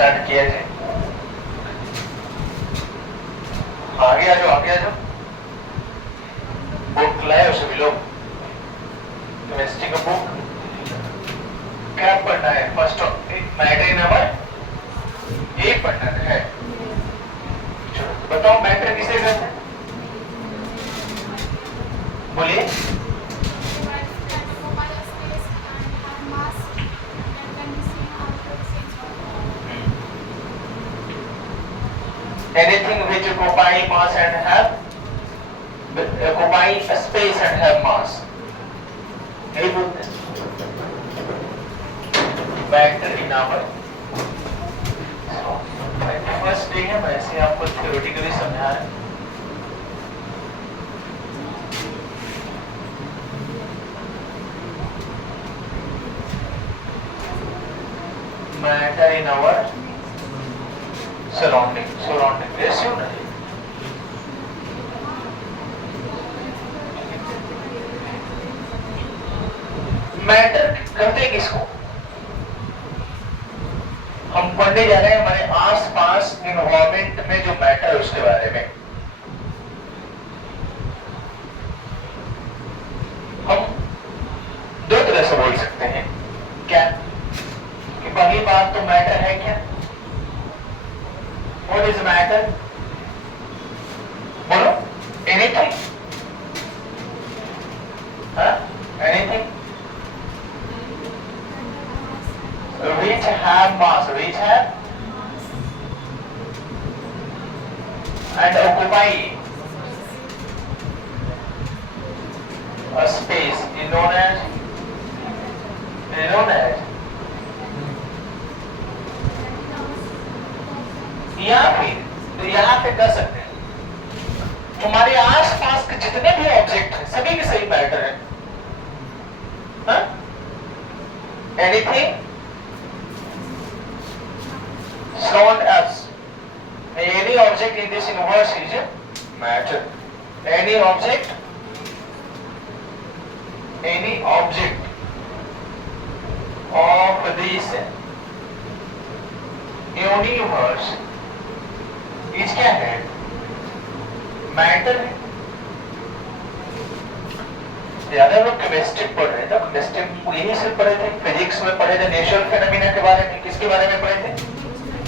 Start किया जाए। आगे आ जाओ, आगे आ जाओ। बुक लाए हो सभी लोग? केमिस्ट्री का बुक क्या पढ़ना है? फर्स्ट मैटर नंबर एक पढ़ना है। चलो बताओ मैटर किसे कहते हैं? बोलिए। Anything which occupy mass and have occupy space and have mass, यही बोलते हैं matter in our. First day है, वैसे आपको थ्योरेटिकली समझा रहे हैं। मैटर इन आवर सराउंडिंग ऐसे होना चाहिए। मैटर करते किसको? हम पढ़ने जा रहे हैं हमारे आसपास एनवायरमेंट में जो मैटर है उसके बारे में। हम दो तरह से बोल सकते हैं। क्या कि पहली बात तो मैटर है क्या? What is matter? बोलो। Anything? हाँ? Anything? Which have mass, which have and occupy a space is known as या फिर यहाँ पे कर सकते हैं हमारे आसपास के जितने भी ऑब्जेक्ट हैं सभी के सही मैटर है। Anything surround us, any object in this universe is a matter. Any object of this universe इस क्या है? मैटर है। ज्यादा लोग केमिस्ट्री पढ़ रहे थे, केमिस्ट्री यही से पढ़े थे, फिजिक्स में पढ़े थे, नेचुरल फेनोमेना के बारे में। किसके बारे में पढ़े थे?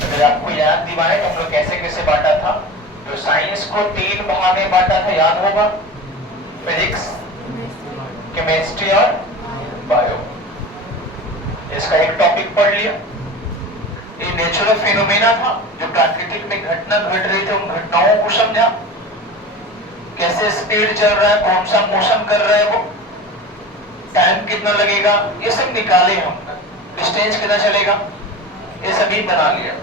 अगर आपको याद दिवाए तो हम लोग कैसे कैसे बांटा था? जो साइंस को 3 भाग में बांटा था, याद होगा? फिजिक्स, केमिस्ट्री और बायो। इसका एक टॉपिक पढ़ लिया। ये नेचुरल फेनोमेना था, जो प्राकृतिक में घटना घट रही थी, उन घटनाओं को समझा। कैसे स्पीड चल रहा है, कौन सा मोशन कर रहा है वो, टाइम कितना लगेगा, ये सब निकाले हम। डिस्टेंस कितना चलेगा, ये सभी बना लिया।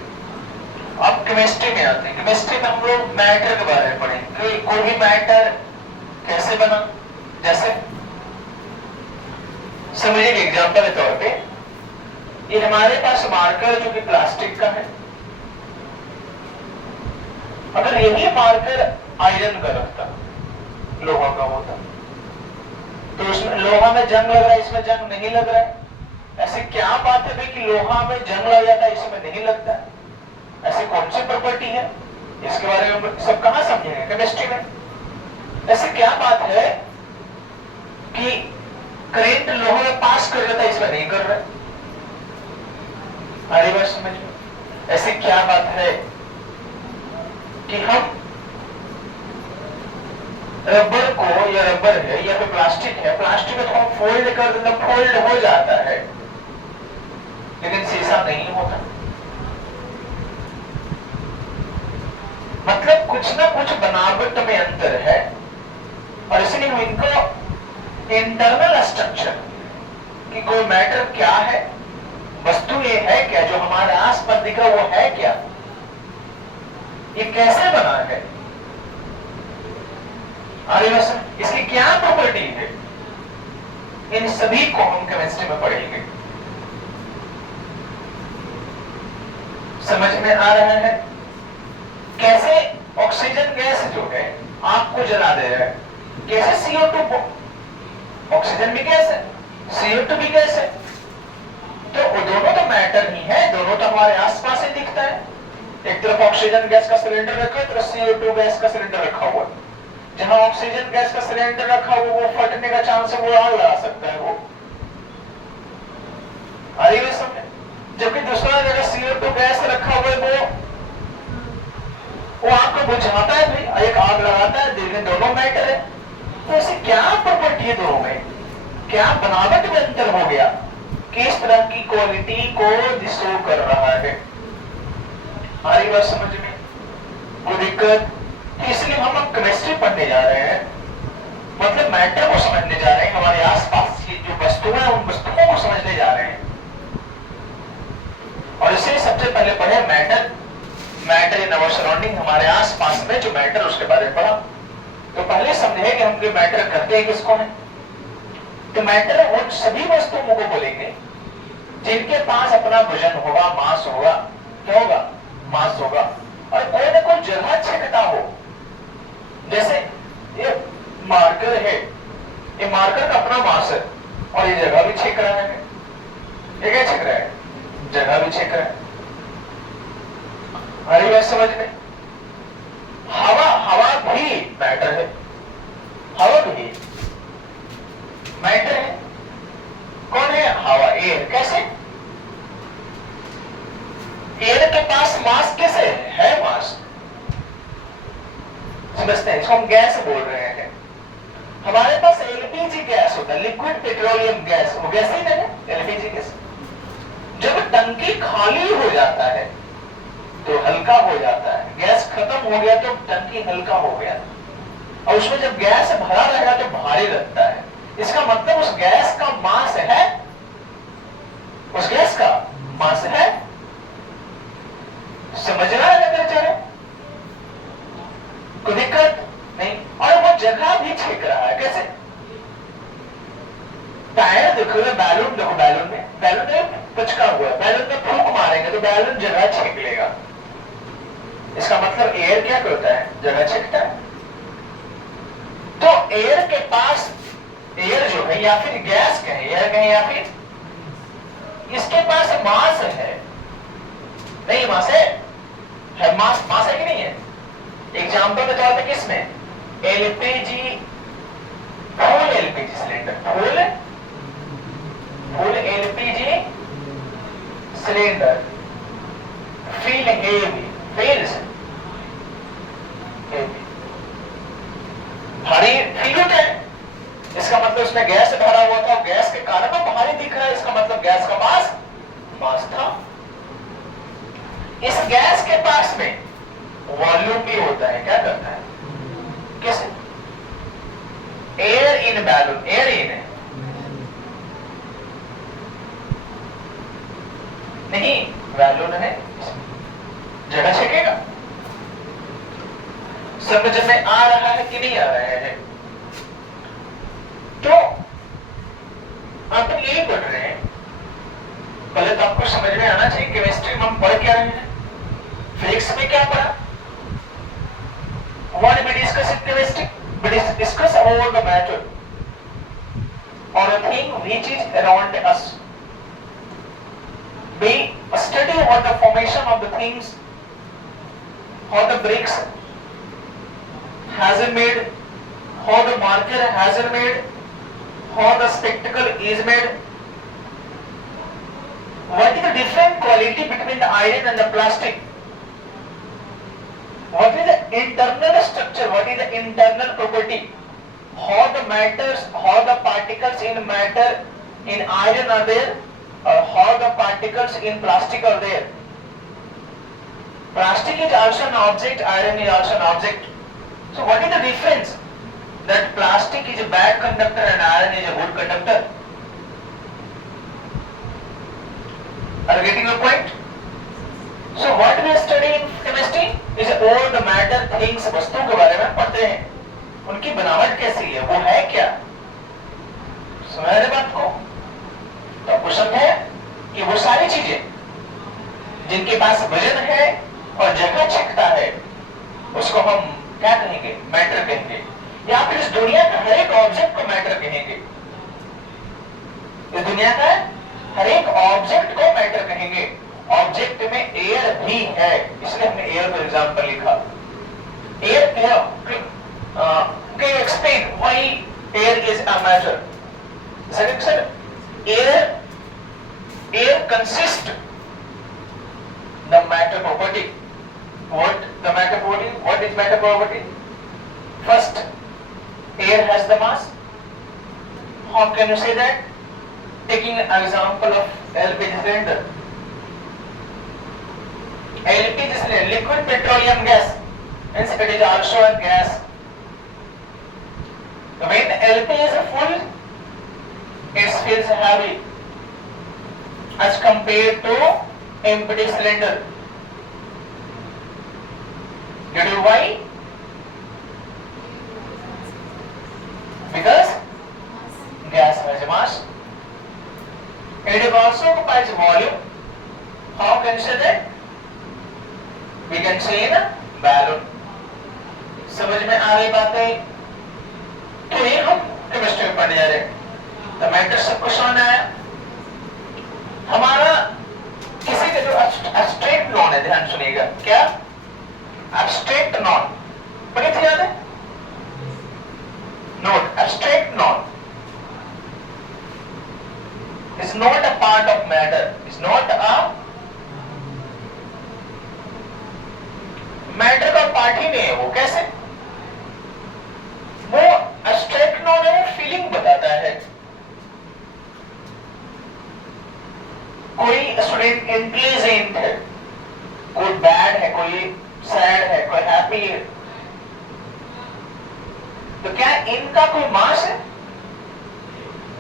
अब केमिस्ट्री में आते हैं। केमिस्ट्री में हम लोग मैटर के बारे में पढ़ेंगे। कोई भी मैटर कैसे बना, जैसे समझिए एग्जांपल के तौर पे ये हमारे पास मार्कर जो कि प्लास्टिक का है। अगर यही मार्कर आयरन का रहता, लोहा का होता, तो उसमें लोहा में जंग लग रहा है, इसमें जंग नहीं लग रहा है। ऐसी क्या बात है भाई कि लोहा में जंग लग जाता है, इसमें नहीं लगता है? ऐसी कौन सी प्रॉपर्टी है? इसके बारे में सब कहां समझेंगे? केमिस्ट्री में। ऐसी क्या बात है कि करंट लोहा में पास कर रहा था, इसमें नहीं कर रहा है? अरे बात समझ में। ऐसी क्या बात है कि हम रबर को, या रबर है या फिर प्लास्टिक है, प्लास्टिक को हम फोल्ड कर देते, फोल्ड हो जाता है, लेकिन शीशा नहीं होता। मतलब कुछ ना कुछ बनावट में अंतर है, और इसलिए इनको इंटरनल स्ट्रक्चर कि कोई मैटर क्या है, वस्तु ये है क्या, जो हमारे आसपास दिख रहा वो है क्या, ये कैसे बना है, अरे बस इसकी क्या प्रॉपर्टी है, इन सभी को हम केमिस्ट्री में पढ़ेंगे। समझ में आ रहा है? कैसे ऑक्सीजन गैस जो है आपको जला दे रहा है, कैसे CO2, ऑक्सीजन भी गैस है, CO2 भी गैस है, तो वो दोनों तो मैटर ही है, दोनों तो हमारे आसपास ही दिखता है। एक तरफ ऑक्सीजन गैस का सिलेंडर रखा है, तरफ CO2 गैस का सिलेंडर रखा हुआ है। जहां ऑक्सीजन गैस का सिलेंडर रखा हुआ वो फटने का चांस है, वो आग लगा सकता है वो। समझे? जबकि दूसरा जगह CO2 गैस रखा हुआ है वो आग को बुझाता है भाई, एक आग लगाता है, लेकिन दोनों मैटर है। तो ऐसे क्या प्रॉपर्टी है दोनों में, क्या बनावट में अंतर हो गया, किस तरह की क्वालिटी को शो कर रहा है। आ रही बात समझ में? कोई दिक्कत? इसलिए हम अब केमिस्ट्री पढ़ने जा रहे हैं, मतलब मैटर को समझने जा रहे हैं, हमारे आसपास की जो वस्तुएं हैं उन वस्तुओं को समझने जा रहे हैं। और इससे सबसे पहले पढ़े मैटर इन आवर सराउंडिंग, हमारे आसपास में जो मैटर उसके बारे में पढ़ा। तो पहले समझे कि हम मैटर करते हैं किसको है। तो मैटर उन सभी वस्तुओं को बोलेंगे जिनके पास अपना वजन होगा, मास होगा, क्या होगा, मास होगा, और कोई ना कोई जगह छिकता हो। जैसे ये मार्कर है, ये मार्कर का अपना मास है और ये जगह भी छिक रहा है। ये क्या छिक रहा है? जगह भी छिक रहा है। हमारी बात समझ में? हवा भी मैटर है, हवा भी मैटर है। कौन है? हवा, एयर। कैसे? एयर के पास मास कैसे है? मास समझते हैं, इसको हम गैस बोल रहे हैं। हमारे पास LPG गैस होता है, लिक्विड पेट्रोलियम गैस, वो गैस ही नहीं है, LPG गैस। जब टंकी खाली हो जाता है तो हल्का हो जाता है, गैस खत्म हो गया तो टंकी हल्का हो गया, और उसमें जब गैस भरा रहेगा तो भारी लगता है। इसका मतलब उस गैस का मास है, उस गैस का मास है। समझ रहा है बेचारे? कोई दिक्कत नहीं। और वो जगह भी छिक रहा है। कैसे? टायर देखो, बैलून देखो, बैलून में पचका हुआ है, बैलून में फूंक मारेंगे तो बैलून जगह छिक लेगा। इसका मतलब एयर क्या करता है? जगह छिकता है। तो एयर के पास, एयर जो है या फिर गैस कहें, एयर कहें या फिर, इसके पास मास है, नहीं मास है मास है कि नहीं है? एग्जाम्पल के तौर पे किसमें? LPG, full LPG cylinder, full LPG cylinder, feel heavy, भारी फील होता है। इसका मतलब उसमें गैस भरा हुआ था, गैस के कारण वो भारी दिख रहा है, इसका मतलब गैस का मास था। इस गैस के पास में वॉल्यूम भी होता है। क्या करता है? कैसे? Air in balloon, air in है नहीं, बैलून है, जगह छिकेगा। समझ में आ रहा है कि नहीं आ रहा है? तो आप यही पढ़ रहे हैं, पहले तो आपको समझ में आना चाहिए केमिस्ट्री में हम पढ़ क्या रहे हैं। फिजिक्स में क्या पढ़ा? What we discuss in chemistry? We discuss about the matter or a thing which is around us. We study about the formation of the things, how the bricks has been made, how the marker has been made, how the spectacle is made. What is the different quality between the iron and the plastic? What is the internal structure? What is the internal property? How the matters, how the particles in matter in iron are there, or how the particles in plastic are there? Plastic is also an object, iron is also an object. So what is the difference? That plastic is a bad conductor and iron is a good conductor. Are you getting the point? So what we study in chemistry is all the matter things, वस्तुओं के बारे में पढ़ते हैं, उनकी बनावट कैसी है, वो है क्या। सुना है बात को? तो क्वेश्चन है कि वो सारी चीजें जिनके पास वजन है और जगह छिकता है उसको हम क्या कहेंगे? मैटर कहेंगे। या फिर इस दुनिया का हर एक ऑब्जेक्ट को मैटर कहेंगे। इस दुनिया का हर एक ऑब्जेक्ट को मैटर कहेंगे। ऑब्जेक्ट में एयर भी है, इसलिए हमने एयर को एग्जाम्पल लिखा। एयर क्या, can you explain why air is a matter? Sir, air consist the matter property. What the matter property? What is matter property? First, air has the mass. How can you say that? Taking an example of LPG cylinder. LPG cylinder, liquid petroleum gas, hence it is also a gas. When LP is full, it feels heavy as compared to empty cylinder. Due to why? Because gas has a mass. It also occupies volume. How can you say that? We can say in a balloon. समझ में आ रही बातें? तो ये हम chemistry में पढ़ने जा रहे हैं। तो मैटर सबको समझ में आया? हमारा किसी का जो एब्स्ट्रैक्ट नॉन है, ध्यान सुनिएगा, क्या? Abstract noun, पढ़ी थी याद है? Note, abstract noun is not a part of matter, is not a matter का पार्ट ही नहीं है वो। कैसे? वो abstract noun है, वो फीलिंग बताता है। कोई स्टूडेंट इंटेलिजेंट है, कोई बैड है, कोई सैड है, कोई हैप्पी है, तो क्या इनका कोई मास है?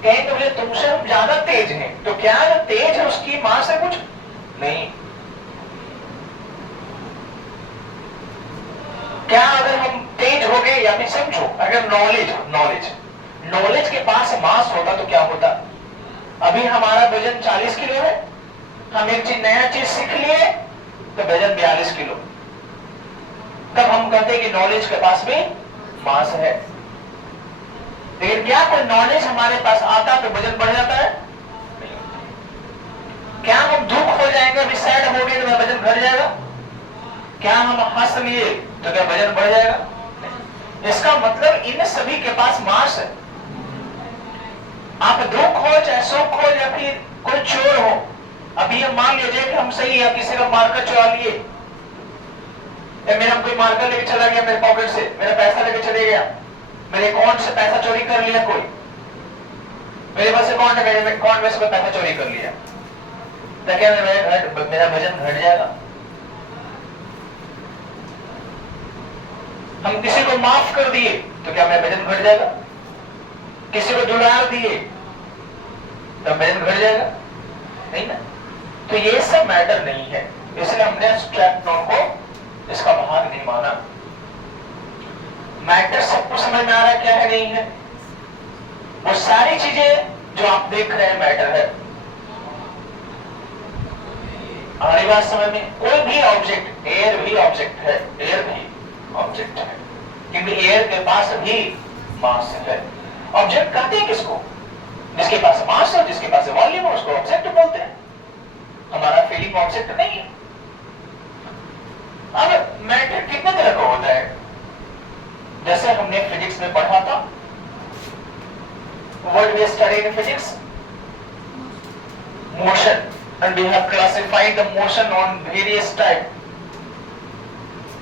कहेंगे बोले तुमसे हम ज्यादा तेज हैं, तो क्या जो तेज है उसकी मास है कुछ? नहीं। क्या अगर हम तेज हो गए, या फिर समझो अगर नॉलेज के पास मास होता तो क्या होता? अभी हमारा वजन 40 किलो है, हम एक नया चीज सीख लिए तो वजन 42 किलो। तब हम कहते हैं कि नॉलेज के पास भी मास है। लेकिन क्या कोई नॉलेज हमारे पास आता तो वजन बढ़ जाता है? क्या हम दुख हो जाएंगे, अभी सैड हो गए तो वजन घट जाएगा? क्या हम हंस लिए तो क्या वजन बढ़ जाएगा? इसका मतलब इन सभी के पास मास है। आप दुख हो चाहे सुख हो या फिर कोई चोर हो, अभी हम मान लीजिए कि हम सही है, किसी का मार्कर चुरा लिए, मेरा कोई मार्कर लेके चला गया मेरे पॉकेट से, मेरा पैसा लेके चले गया, मेरे अकाउंट से पैसा चोरी कर लिया कोई, मेरे पास अकाउंट है, मेरे अकाउंट में से पैसा चोरी कर लिया, तो क्या मेरा वजन घट जाएगा? हम किसी को माफ कर दिए तो क्या मेरा वजन घट जाएगा? किसी को दुलार दिए तो वजन घट जाएगा? नहीं ना। तो ये सब मैटर नहीं है, इसलिए हमने एब्स्ट्रैक्ट नॉन को इसका भाग नहीं माना। मैटर सबको समझ में आ रहा है क्या है, नहीं है? वो सारी चीजें जो आप देख रहे हैं मैटर है। हमारी बात समझ में? कोई भी ऑब्जेक्ट, एयर भी ऑब्जेक्ट है, एयर भी ऑब्जेक्ट है, क्योंकि एयर के पास भी मास है। ऑब्जेक्ट कहते हैं किसको? जिसके पास मास है, जिसके पास वॉल्यूम है, उसको ऑब्जेक्ट बोलते हैं। हमारा फीलिंग ऑब्जेक्ट नहीं है। अब मैटर कितने तरह का होता है? जैसे हमने फिजिक्स में पढ़ा था, what we studied in physics, motion, and we have classified the motion on various type.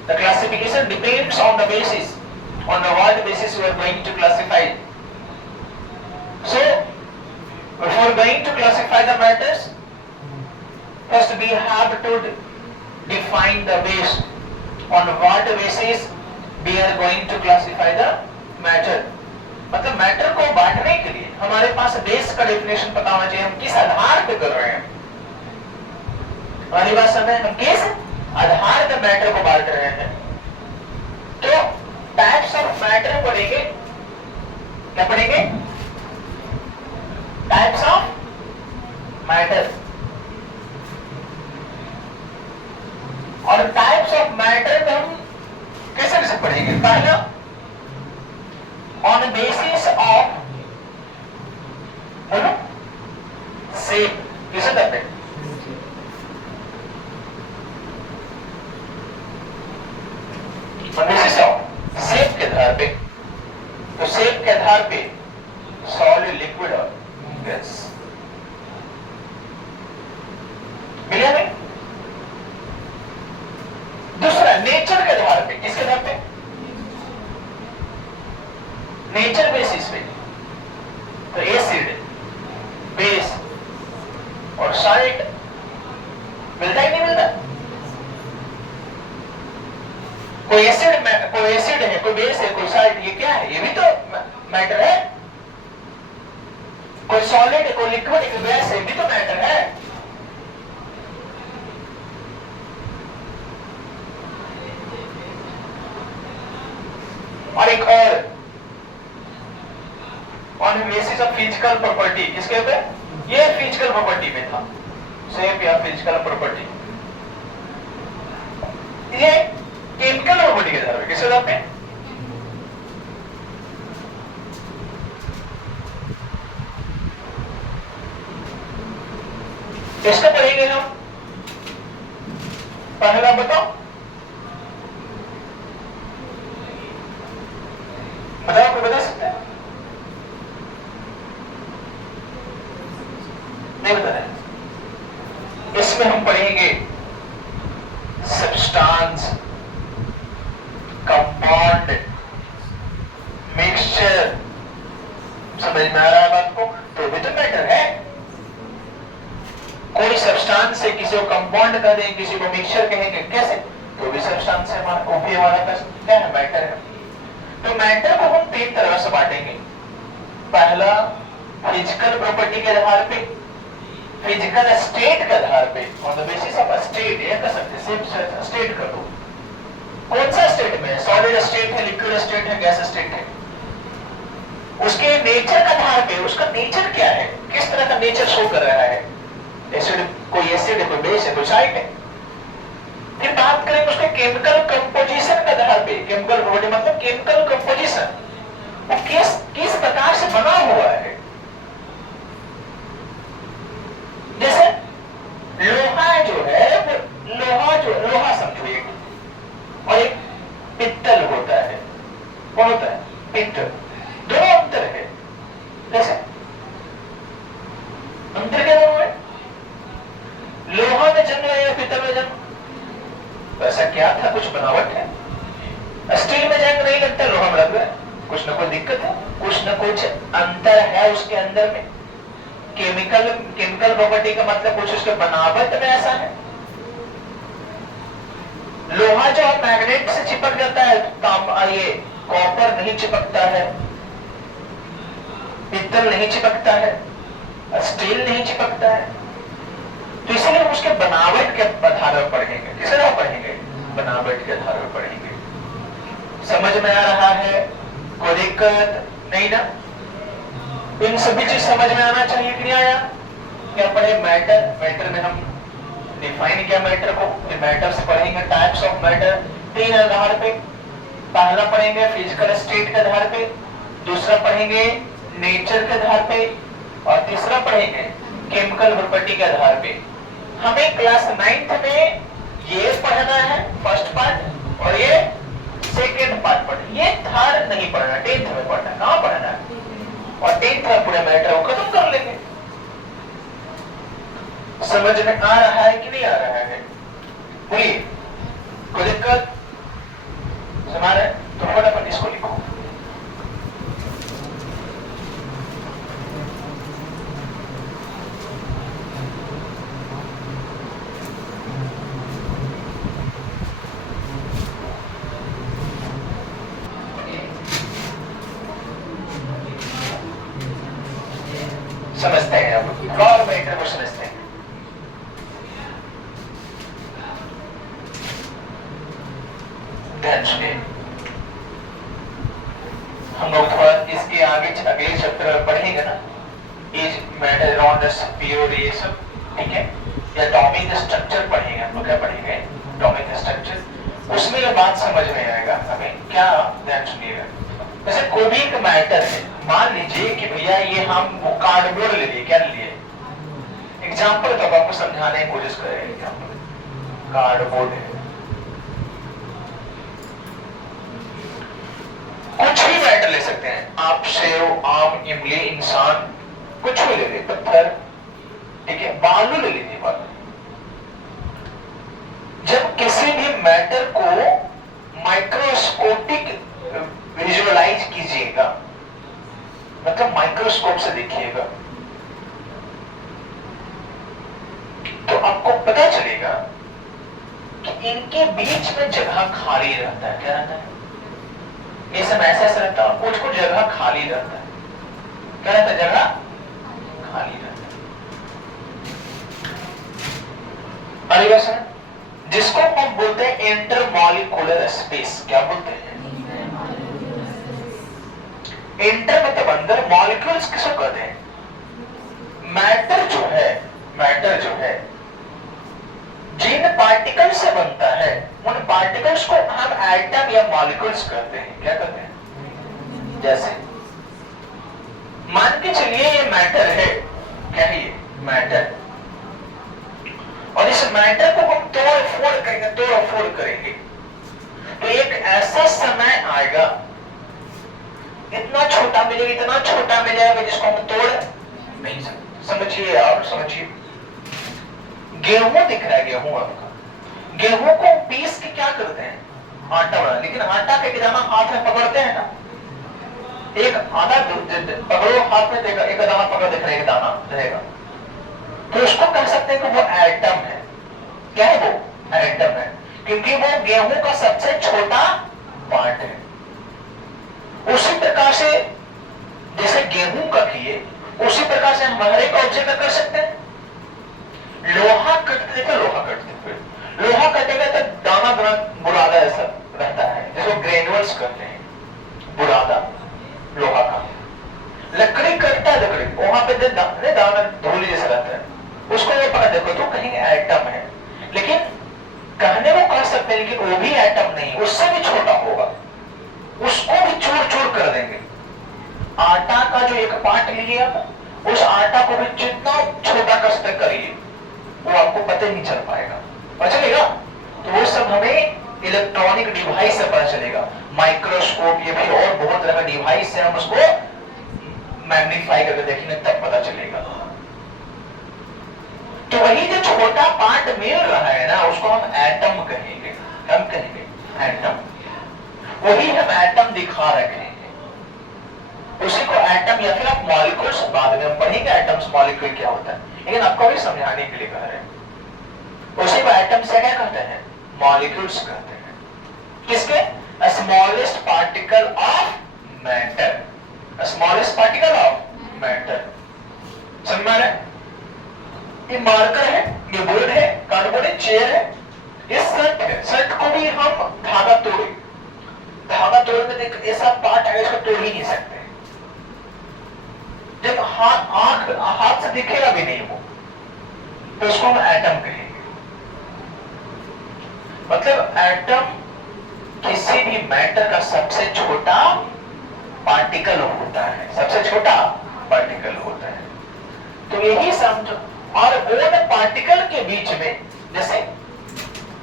The classification depends on the basis, on the what basis we are going to classify. So, before going to classify the matters, first we have to define the base, on what basis we are going to classify the matter. मतलब matter को बांटने के लिए हमारे पास base का definition पता होना चाहिए, हम किस आधार पे कर रहे हैं। हमारी बात समझ, हम किस आधार पे मैटर को बांट रहे हैं। तो टाइप्स ऑफ मैटर पढ़ेंगे, क्या पढ़ेंगे? Types of matter. और टाइप्स ऑफ मैटर को हम कैसे कैसे पढ़ेंगे? पहला, on the basis of shape, किसे कहते हैं? आधार पे सॉलिड, लिक्विड और गैस मिले नहीं। दूसरा नेचर के आधार पे, किसके आधार पे? नेचर बेसिस पे। तो एसिड, बेस और सॉल्ट मिलता ही नहीं मिलता। कोई एसिड है, कोई बेस है, कोई सॉल्ट, ये क्या है? ये भी तो मैटर है। कोई सॉलिड है, कोई लिक्विड है, कोई गैस है, ये भी तो मैटर है। और एक और on basis of physical property, किसके पे? ये फिजिकल प्रॉपर्टी में था, सेम या फिजिकल प्रॉपर्टी। ये केमिकल प्रॉपर्टी के आधार पे, किस आधार पे? इसको पढ़ेंगे हम। पहला बताओ, बताओ, कोई बता सकता है? नहीं बता रहे। इसमें हम पढ़ेंगे सब्सटेंस, कंपाउंड, मिक्सचर। समझ में आ रहा है बात को? तो भी तो मैटर है। कोई सब्सटेंस से किसी को कंपाउंड कह दें, किसी को मिक्सचर कहेंगे, कैसे? तो भी सब्सटेंस है, हमारा क्या है? मैटर है। तो मैटर को हम तीन तरह से बांटेंगे। पहला फिजिकल प्रॉपर्टी के आधार पे, फिजिकल स्टेट के आधार पे, on the basis of state, ये कर सकते सिर्फ स्टेट कर दो। कौन सा स्टेट में? सॉलिड स्टेट है, लिक्विड स्टेट है, गैस स्टेट है। उसके नेचर के आधार पे, उसका नेचर क्या है, किस तरह का नेचर शो कर रहा है। एसिड, कोई एसिड है, कोई बेस है, कोई सॉल्ट है। फिर बात करेंगे उसके केमिकल कंपोजिशन के आधार पे। केमिकल प्रॉपर्टी मतलब केमिकल कंपोजिशन, वो किस प्रकार से बना हुआ है। जैसे लोहा जो है, लोहा समझो एक, और एक पित्तल होता है। कौन होता है? पित्तल। दोनों अंतर है। जैसे अंतर क्या दोनों है? लोहा में जन्म है या पित्तल में जन्म? ऐसा क्या था? कुछ बनावट है। स्टील में जंग नहीं लगता, लोहा में लग रहा है। कुछ ना कुछ दिक्कत है, कुछ ना कुछ अंतर है उसके अंदर में। केमिकल प्रॉपर्टी का मतलब कुछ उसके बनावट में ऐसा है। लोहा जो मैग्नेट से चिपक जाता है, ये कॉपर नहीं चिपकता है, पित्तल नहीं चिपकता है, स्टील नहीं चिपकता है। तो इसलिए हम उसके बनावट के आधार पर पढ़ेंगे। किस आधार पर पढ़ेंगे? बनावट के आधार पर पढ़ेंगे। समझ में आ रहा है? कोई दिक्कत नहीं ना? इन सभी चीज समझ में आना चाहिए कि नहीं आया? क्या पढ़े? मैटर में हम डिफाइन किया मैटर को। मैटर से पढ़ेंगे टाइप्स ऑफ मैटर तीन आधार पे। पहला पढ़ेंगे फिजिकल स्टेट के आधार पे, दूसरा पढ़ेंगे नेचर के आधार पे, और तीसरा पढ़ेंगे केमिकल प्रॉपर्टी के आधार पे। हमें क्लास 9th में ये पढ़ना है फर्स्ट पार्ट, और ये सेकेंड पार्ट पढ़ना। ये थर्ड नहीं पढ़ना, 10th में पढ़ना। कहां पढ़ना है? और 10th में पूरे मैटर को खत्म कर लेंगे। समझ में आ रहा है कि नहीं आ रहा है? बोलिए, कोई दिक्कत? समझ रहे? तो फटाफट इसको लिखो। समझते हैं अब, और मैटर को समझते हैं। ध्यान सुनिए, हम लोग थोड़ा इसके आगे अगले चैप्टर पढ़ेंगे ना, इज मैटर अराउंड प्योर, ये सब ठीक है। या एटॉमिक स्ट्रक्चर पढ़ेंगे हम लोग। क्या पढ़ेंगे? Atomic structure. उसमें ये बात समझ में आएगा हमें। क्या? ध्यान सुनिएगा। जैसे कोई भी एक मैटर है, मान लीजिए कि भैया ये हम कार्डबोर्ड ले लिए। क्या ले लिए? एग्जाम्पल तो आपको समझाने की कोशिश करेंगे। कार्डबोर्ड है, कुछ भी मैटर ले सकते सकते हैं। आप सेव, आम, इमली, इंसान, कुछ भी ले लीजिए, पत्थर, ठीक है, बालू ले लीजिए। बालू, जब किसी भी मैटर को माइक्रोस्कोपिक विजुअलाइज कीजिएगा, मतलब माइक्रोस्कोप से देखिएगा, तो आपको पता चलेगा कि इनके बीच में जगह खाली रहता है। क्या रहता है? ये सब ऐसा रहता है, कुछ कुछ जगह खाली रहता है। क्या रहता है? जगह खाली रहता है। अरे वैसे जिसको हम बोलते हैं इंटरमॉलिक्यूलर स्पेस। क्या बोलते हैं? इंटर मतलब अंदर, मॉलिक्यूल्स किसको कहते हैं? मैटर जो है, मैटर जो है जिन पार्टिकल से बनता है, उन पार्टिकल्स को हम एटम या मॉलिक्यूल्स कहते हैं। क्या कहते हैं? जैसे मान के चलिए ये मैटर है। क्या है ये? मैटर। और इस मैटर को हम तोड़ फोड़ करेंगे, तोड़ फोड़ करेंगे, तो एक ऐसा समय आएगा, इतना छोटा मिलेगा, इतना छोटा मिल जाएगा जिसको हम तोड़ नहीं सकते। समझिए और समझिए, गेहूं दिख रहा है, गेहूं आपका, गेहूं को पीस के क्या करते हैं? आटा बना। लेकिन आटा के दाना हाथ में पकड़ते हैं ना, एक आधा पकड़ो हाथ में, देगा एक दाना पकड़, देख रहे एक दाना रहेगा, तो उसको कह सकते हैं कि वो एटम है। क्या है वो? एटम है, क्योंकि वो गेहूं का सबसे छोटा पार्ट है। उसी प्रकार से जैसे गेहूं का किए, उसी प्रकार से हम हर एक ऑब्जेक्ट कर सकते हैं। लोहा कटते थे, लोहा कटते थे, लोहा कटेगा तो दाना दाना बुरादा ऐसा रहता है, जिसको ग्रेनुअल्स कहते हैं, बुरादा लोहा का। लकड़ी कटता है, लकड़ी वहां पे दाना धूली जैसा रहता है, उसको ये पकड़ देखो तो कहेंगे एटम है। लेकिन कहने को कह सकते हैं, लेकिन वो भी एटम नहीं, उससे भी छोटा होगा, उसको भी चूर चूर कर देंगे। आटा का जो एक पार्ट लिया, उस आटा को भी जितना छोटा कष्ट करिए, वो आपको पता ही नहीं चल पाएगा। पता चलेगा? तो वो सब हमें इलेक्ट्रॉनिक डिवाइस से पता चलेगा, माइक्रोस्कोप, ये भी और बहुत तरह का डिवाइस से हम उसको मैग्नीफाई करके देखेंगे, तब पता चलेगा। तो वही जो छोटा पार्ट मिल रहा है ना, उसको हम एटम कहेंगे। हम कहेंगे एटम, वही हम एटम दिखा रखे हैं, उसी को एटम या फिर आप मॉलिक्यूल्स, बाद में हम पढ़ेंगे एटम्स मॉलिक्यूल क्या होता है, लेकिन आपको भी समझाने के लिए कह रहे हैं। उसी को एटम से क्या कहते हैं? मॉलिक्यूल्स कहते हैं। किसके? Smallest particle of matter, smallest particle of matter. समझ में आ रहा है? ये मार्कर है, ये बोर्ड है, कार्डबोर्ड चेयर है, ये शर्ट है, शर्ट को भी हम धागा तोड़े, धागा तोड़ने देख ऐसा पार्ट है, इसको तोड़ ही नहीं सकते। जब हाथ से दिखेगा भी नहीं वो, तो उसको हम एटम कहेंगे। मतलब एटम किसी भी मैटर का सबसे छोटा पार्टिकल होता है, सबसे छोटा पार्टिकल होता है। तो यही समझो। और उन पार्टिकल के बीच में, जैसे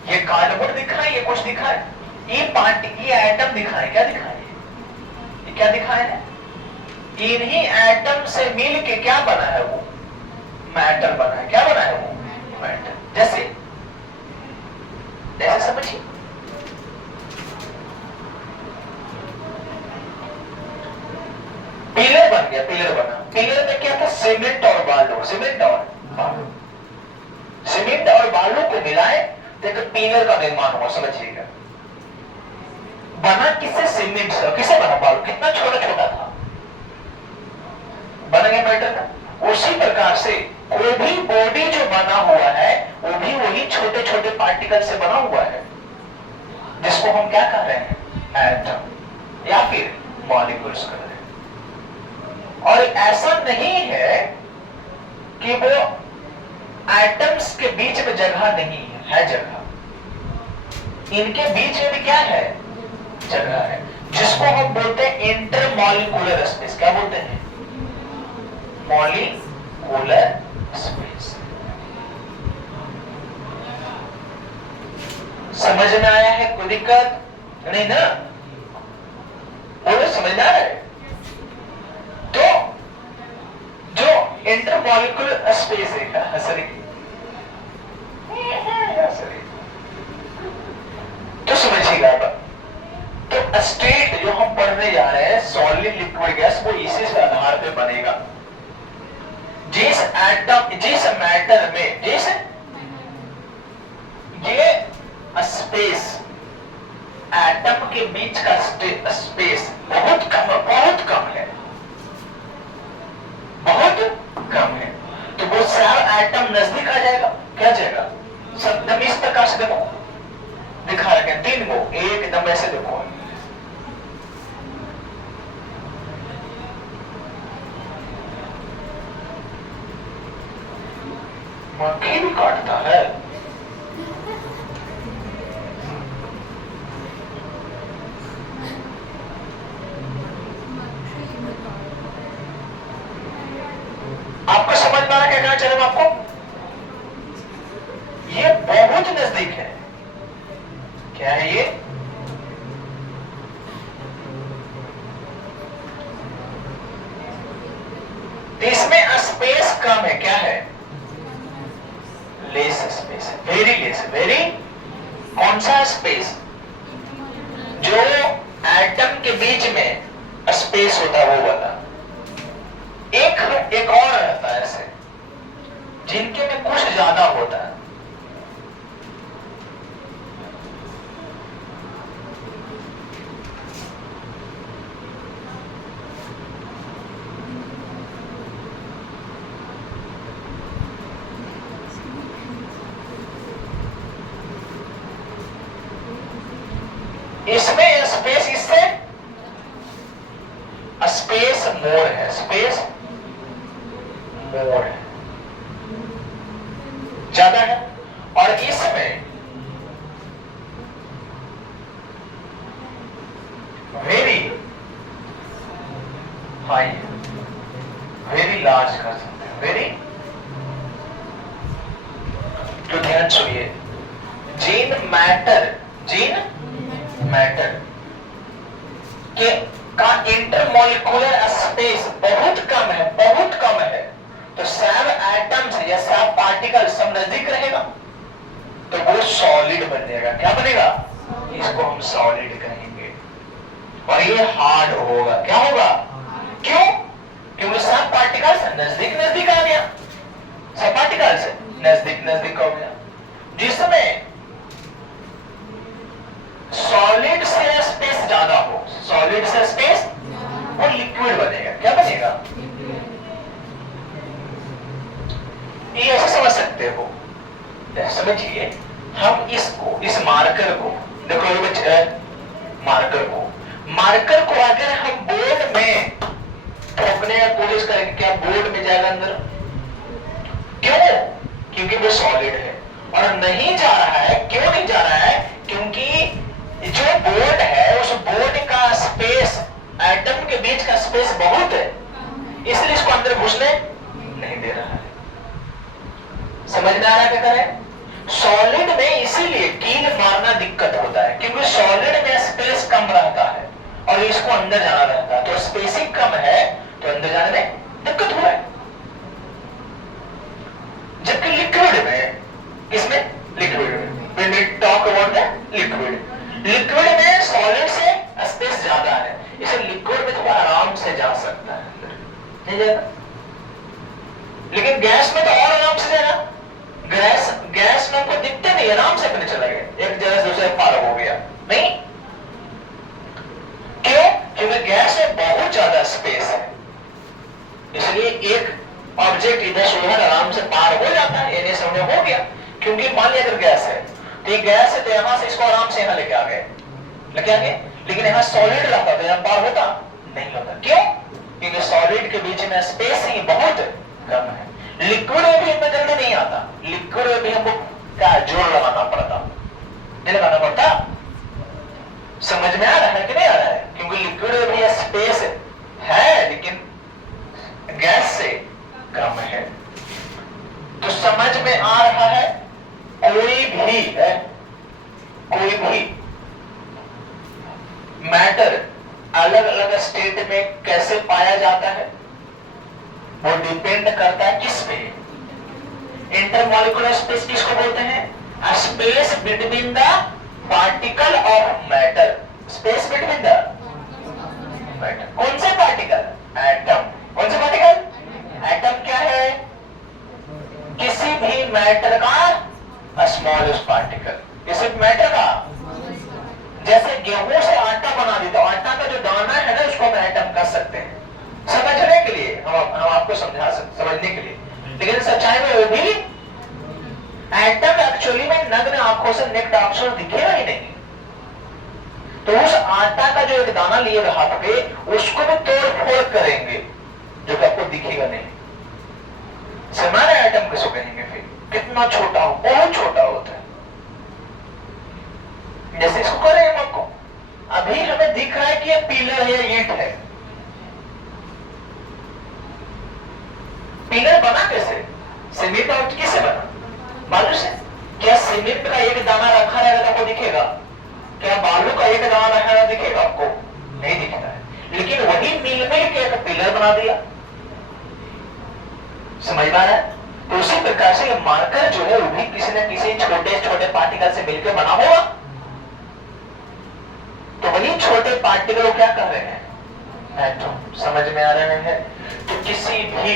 ये कार्डबोर्ड दिख रहा है, ये कुछ दिख रहा है, ये एटम दिखा है। क्या दिखा है? ये क्या दिखा है? इन्हीं एटम से मिल के क्या बना है? वो मैटर बना है। क्या बना है? वो मैटर। जैसे जैसे समझिए, पिलर बन गया, पिलर बना, पिलर में क्या था? सीमेंट और बालू, सीमेंट और बालू, सीमेंट और बालू को मिलाए तो एक पिलर का निर्माण हुआ। समझिएगा, बना किससे? सीमेंट से। किसे बना? बालू। कितना छोटा छोटा था, बन गया मैटर का। उसी प्रकार से कोई भी बॉडी जो बना हुआ है, वो भी वही छोटे छोटे पार्टिकल से बना हुआ है, जिसको हम क्या कह रहे हैं? एटम या फिर मॉलिक्यूल्स कह रहे हैं। और ऐसा नहीं है कि वो एटम्स के बीच में जगह नहीं है, जगह। इनके बीच में भी क्या है? जगह है, जिसको हम बोलते हैं इंटरमॉलिक्यूलर स्पेस। क्या बोलते हैं? Molecular space. समझ में आया है? कोई दिक्कत नहीं ना? बोलो, समझ में आ रहा है? इंटरमॉलिक्यूलर स्पेस है सॉरी तो समझिएगा अब। तो स्टेट जो हम पढ़ने जा रहे हैं सॉलिड लिक्विड गैस, वो इसी से आधार पे बनेगा। जिस एटम जिस मैटर में जिस ये स्पेस एटम के बीच का स्पेस बहुत कम है, बहुत कम है, बहुत कम है, तो वो सारा एटम नजदीक आ जाएगा। क्या जाएगा? सब इस प्रकार से देखो दिखा रखे हैं 3 को एकदम ऐसे देखो, मक्खी भी काटता है। आपको समझ में आ रहा क्या कहना चाह रहे हैं आपको? ये बहुत नजदीक है। क्या है ये? इसमें स्पेस कम है। क्या है? Less space, very less, very. कौन सा स्पेस? जो एटम के बीच में स्पेस होता है वो वाला। एक और रहता है ऐसे जिनके में कुछ ज्यादा होता है। इसमें स्पेस इससे स्पेस मोर है, स्पेस मोर है, ज्यादा है। और इसमें वेरी हाई, वेरी लार्ज कर सकते हैं, वेरी। तो ध्यान सुनिए, जिन मैटर के का इंटरमॉलिक्यूलर स्पेस बहुत कम है, बहुत कम है, तो सब एटम्स या सब पार्टिकल सब नजदीक रहेगा, तो वो सॉलिड बन जाएगा। क्या बनेगा? इसको हम सॉलिड कहेंगे। और ये हार्ड होगा। क्या होगा? क्यों? क्योंकि सब पार्टिकल्स नजदीक नजदीक आ गया, सब पार्टिकल्स नजदीक नजदीक हो गया। जिसमें सॉलिड से स्पेस ज्यादा हो, सॉलिड से स्पेस, वो लिक्विड बनेगा। क्या बनेगा? ये ऐसे समझ सकते हो। समझिए, हम इसको, इस मार्कर को देखो, मार्कर को अगर हम बोर्ड में ठोकने का कोशिश करेंगे, क्या बोर्ड में जाएगा अंदर? क्यों? क्योंकि वो सॉलिड है और नहीं जा रहा है। क्यों नहीं जा रहा है? क्योंकि जो बोर्ड है उस बोर्ड का स्पेस, एटम के बीच का स्पेस बहुत है, इसलिए इसको अंदर घुसने नहीं दे रहा है। समझ में आ रहा है क्या करें? सॉलिड में इसीलिए कील मारना दिक्कत होता है, क्योंकि सॉलिड में स्पेस कम रहता है और इसको अंदर जाना रहता है, तो स्पेसिंग कम है तो अंदर जाने में दिक्कत हो रहा है। जबकि लिक्विड में, इसमें लिक्विड में, when we talk about the liquid में सॉलिड से स्पेस ज्यादा है, इसे लिक्विड में थोड़ा आराम से जा सकता है, नहीं जाएगा। लेकिन गैस में तो और आराम से जाएगा। गैस में हमको दिखते नहीं, आराम से अपने चला गया, एक जगह से दूसरे पार हो गया। नहीं, क्यों? क्योंकि गैस में बहुत ज्यादा स्पेस है, इसलिए एक ऑब्जेक्ट इधर से उधर आराम से पार हो जाता है, यानी समझ हो गया। क्योंकि मान लिया अगर गैस है तो ये गैस है, तो यहां से इसको आराम से यहां लेके आ गए, लेकिन यहां सॉलिड रहता तो यहां पार होता नहीं होता। क्यों? क्योंकि सॉलिड के बीच में स्पेस ही बहुत कम है। लिक्विड में भी इतना जल्दी नहीं आता, लिक्विड में भी हमको क्या जोर लगाना पड़ता, नहीं लगाना पड़ता। समझ में आ रहा है कि नहीं आ रहा है? क्योंकि लिक्विड में भी स्पेस है लेकिन गैस से कम है। तो समझ में आ रहा है, कोई भी मैटर अलग अलग स्टेट में कैसे पाया जाता है, वो डिपेंड करता है किस पे? इंटरमॉलिक्यूलर स्पेस किसको बोलते हैं? Space between the particle of matter. Space between the matter. कौन से पार्टिकल? एटम। कौन से पार्टिकल? एटम क्या है? किसी भी मैटर का स्मॉलेस्ट पार्टिकल। किसी मैटर का, जैसे गेहूं से आटा बना देते, आटा का जो दाना है ना, उसको हम एटम कह सकते हैं, समझने के लिए, हम आपको समझने के लिए। लेकिन सच्चाई में वो भी एटम एक्चुअली में नग्न आंखों से नेक्ड अक्षर दिखेगा ही नहीं। तो उस आटा का जो एक दाना लिए हाथ पे, उसको भी तोड़ फोड़ करेंगे, जो कि आपको दिखेगा नहीं। समान एटम किसको कहेंगे? फिर कितना छोटा हो, बहुत छोटा होता है। जैसे इसको कह रहे हैं आपको, अभी हमें दिख रहा है कि ये पिलर है, ईंट है। पिलर बना कैसे? सीमेंट और किससे बना? बालू से। क्या सीमेंट का एक दाना रखा रहेगा तो आपको दिखेगा? क्या बालू का एक दाना रखा रहेगा दिखेगा आपको? नहीं दिखता है। लेकिन वही मिल के एक पिलर बना दिया। समझ में आ रहा है? तो उसी प्रकार से ये मार्कर जो है वो भी किसी न किसी छोटे छोटे पार्टिकल से मिलकर बना होगा। तो वही छोटे पार्टिकल को क्या कर रहे हैं? एटम। समझ में आ रहे हैं? तो किसी भी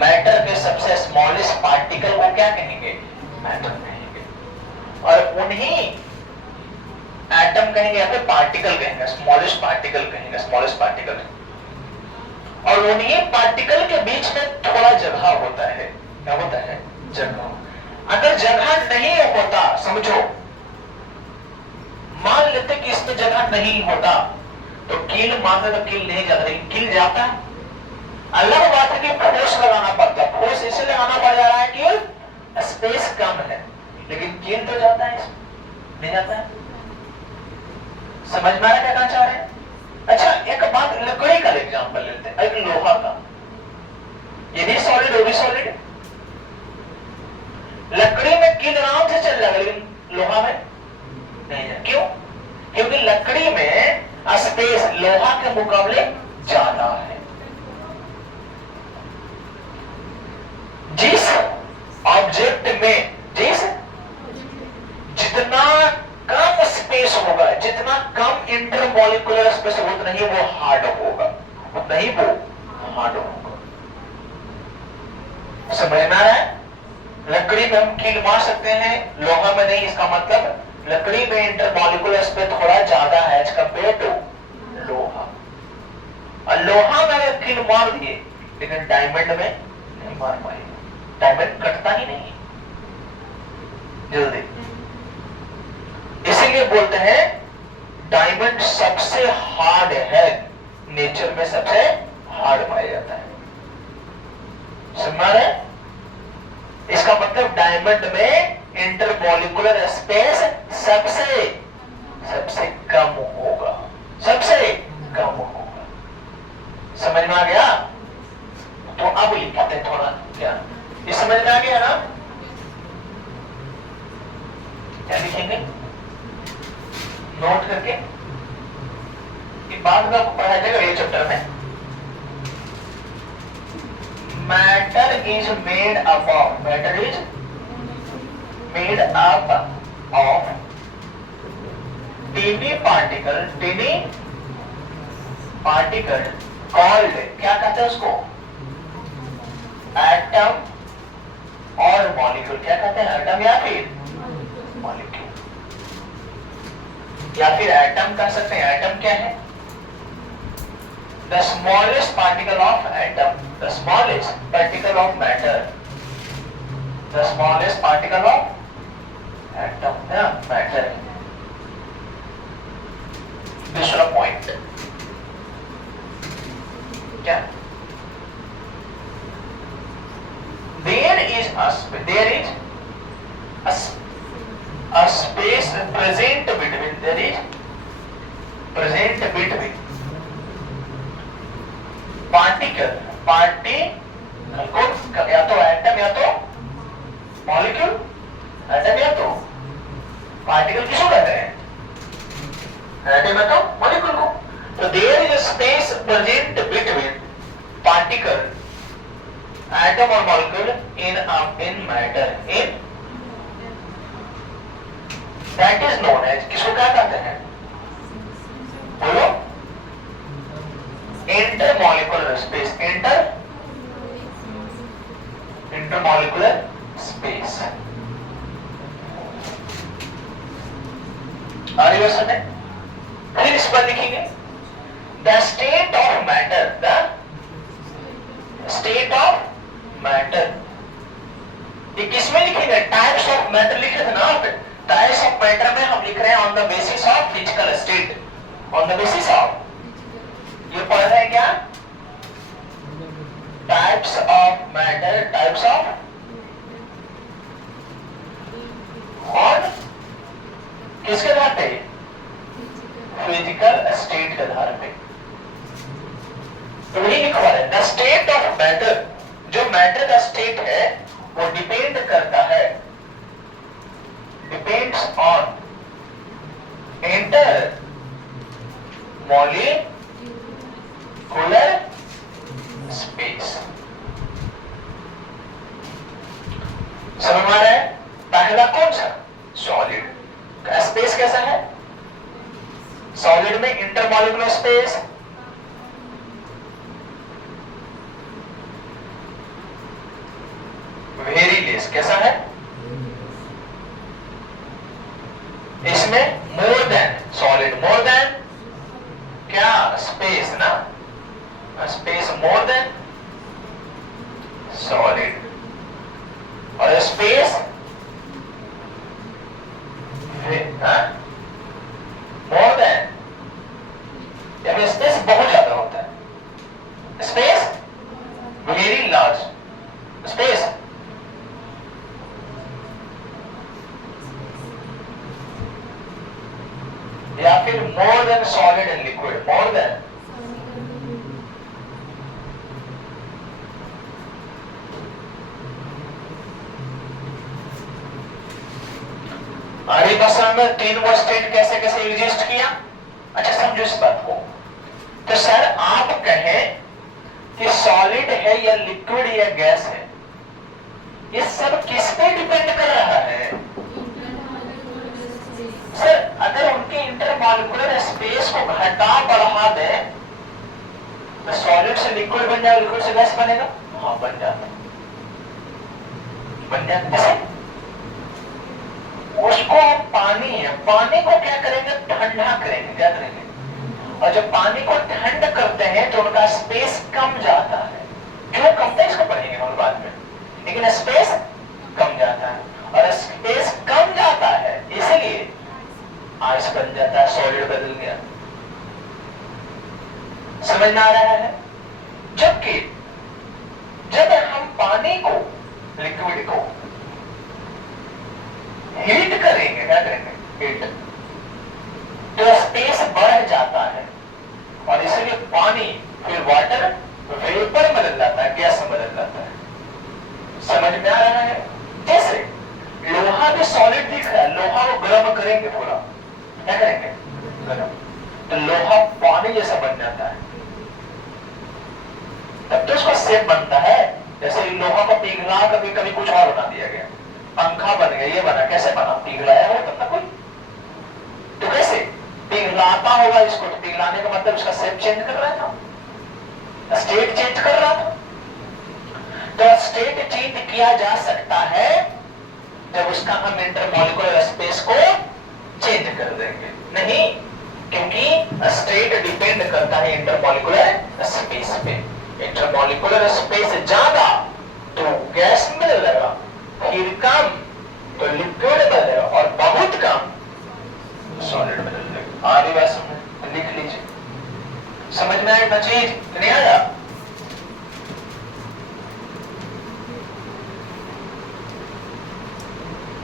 मैटर के सबसे स्मॉलेस्ट पार्टिकल को क्या कहेंगे? एटम कहेंगे। और उन्हीं एटम कहेंगे या फिर पार्टिकल कहेंगे, स्मॉलेस्ट पार्टिकल कहेंगे, स्मॉलेस्ट पार्टिकल। और उन्हीं पार्टिकल के बीच में थोड़ा जगह होता है। क्या होता है? जगह। अगर जगह नहीं होता, समझो, मान लेते कि इसमें जगह नहीं होता, तो कील मारते तो कील नहीं जाता, लेकिन कील जाता है। अलग बात है कि फोर्स लगाना पड़ता है। फोर्स इसे लगाना पड़ जा रहा है कि स्पेस कम है, लेकिन कील तो जाता है, इसमें नहीं जाता है। समझ में आ रहा है क्या कहना चाह रहे हैं? अच्छा, एक बात, लकड़ी का एग्जांपल लेते हैं, एक लोहा का। ये भी सॉलिड, वो भी सॉलिड। लकड़ी में कील आराम से चल जाएगा, लेकिन लोहा में नहीं जाए। क्यों? क्योंकि लकड़ी में स्पेस लोहा के मुकाबले ज्यादा है। जिस ऑब्जेक्ट में जितना कम स्पेस होगा, जितना कम इंटरमॉलिक्यूलर स्पेस होगा, उतना ही वो हार्ड होगा, उतना ही वो हार्ड होगा। समझ में आ रहा है? लकड़ी में हम कील मार सकते हैं, लोहा में नहीं। इसका मतलब लकड़ी में इंटरमॉलिक्यूलर स्पेस थोड़ा ज्यादा है एज कंपेयर टू लोहा। और लोहा में अगर कील मार दिए, लेकिन डायमंड में नहीं मार पाएगा। डायमंड कटता ही नहीं जल्दी। इसीलिए बोलते हैं डायमंड सबसे हार्ड है, नेचर में सबसे हार्ड पाया जाता है। समझ रहे? इसका मतलब डायमंड में इंटरमॉलिक्यूलर स्पेस सबसे कम होगा, सबसे कम होगा। समझ में आ गया? तो अब लिखते हैं थोड़ा, क्या ये समझ में आ गया ना? क्या लिखेंगे नोट करके? बाद में आपको पढ़ाया जाएगा ये चैप्टर में। Matter is made up of, matter is made up of tiny particle called, क्या कहते हैं उसको? एटम और मॉलिक्यूल। क्या कहते हैं? एटम या फिर मॉलिक्यूल, या फिर एटम कह सकते हैं। एटम क्या है? The smallest particle of atom, the smallest particle of matter, the smallest particle of atom, matter. दूसरा पॉइंट क्या? There is a space present between, there is present between particle को, या तो एटम या तो मॉलिक्यूल, एटम या तो particle. किसको कहते हैं? एटम या तो मॉलिक्यूल को। तो there is a space present between that is known as, किसको क्या कहते हैं, बोलो, intermolecular space, intermolecular space. Are you समझ? फिर इस पर लिखेंगे the state of matter, the state of matter. ये किसमें लिखेंगे, टाइप्स ऑफ मैटर लिखे थे ना आप, टाइप्स ऑफ मैटर में हम लिख रहे हैं on the basis of physical state, on the basis of, ये पढ़ रहे हैं क्या, types of matter, types of on किसके आधार पे, फिजिकल स्टेट के आधार पे। तो वही लिखवा रहे हैं द स्टेट ऑफ मैटर, जो मैटर का स्टेट है वो डिपेंड करता है, depends on inter molecular space. समझ में आ रहा है? पहला कौन सा, सॉलिड का स्पेस कैसा है, सॉलिड में इंटरमॉलिक्यूलर स्पेस, वेरी लेस, कैसा है, इसमें more than, solid more than क्या, स्पेस ना, स्पेस मोर देन सॉलिड, और स्पेस मोर देन, यानी स्पेस बहुत ज्यादा होता है, स्पेस वेरी लार्ज, स्पेस या फिर more than solid and liquid, more than, आगे बसन में तीन वो स्टेट कैसे कैसे एग्जिस्ट किया। अच्छा समझो इस बात को, तो सर आप कहें कि सॉलिड है या लिक्विड या गैस है, ये सब किस पे डिपेंड कर रहा है सर, अगर उनके इंटरमॉलिक्यूलर स्पेस को घटा बढ़ा दे तो सॉलिड से लिक्विड बन जाएगा, लिक्विड से गैस बनेगा, हाँ बन जाता, बन जाता। जैसे उसको पानी है, पानी को क्या करेंगे, ठंडा करेंगे, क्या करेंगे, और जब पानी को ठंड करते हैं तो उनका स्पेस कम जाता है, क्यों कम था इसको पढ़ेंगे हम बाद में, लेकिन स्पेस कम जाता है, और स्पेस कम जाता है इसलिए आइस बन जाता है, सॉलिड बदल गया। समझ में आ रहा है? जबकि जब हम पानी को, लिक्विड को हीट करेंगे, क्या करेंगे, हीट, तो स्पेस बढ़ जाता है और इसलिए पानी फिर वाटर वेपर बदल जाता है, गैस में बदल जाता है। समझ में आ रहा है? जैसे लोहा भी सॉलिड दिख रहा है, लोहा को गर्म करेंगे पूरा, क्या करेंगे, गर्म, तो लोहा पानी जैसा बन जाता है, तब तो उसका शेप बनता है। जैसे लोहा को पिघला कभी कभी कुछ और बना दिया गया, पंखा बन गया, ये बना, कैसे बना, पिघलाया हो तब तक कोई, तो कैसे पिघलाता होगा इसको, तो पिघलाने का मतलब इसका शेप चेंज कर रहा था, स्टेट चेंज कर रहा था। तो स्टेट चेंज किया जा सकता है जब उसका हम इंटरमॉलिक्यूलर स्पेस को चेंज कर देंगे, नहीं, क्योंकि स्टेट डिपेंड करता है इंटरमॉलिक्यूलर स्पेस पे। इंटरमॉलिक्यूलर स्पेस ज्यादा तो गैस मिलेगा, फिर कम तो लिक्विड बदलेगा, और बहुत कम सॉलिड बदल जाएगा। आगे बात लिख लीजिए, समझ में आएगा चीज नहीं आया?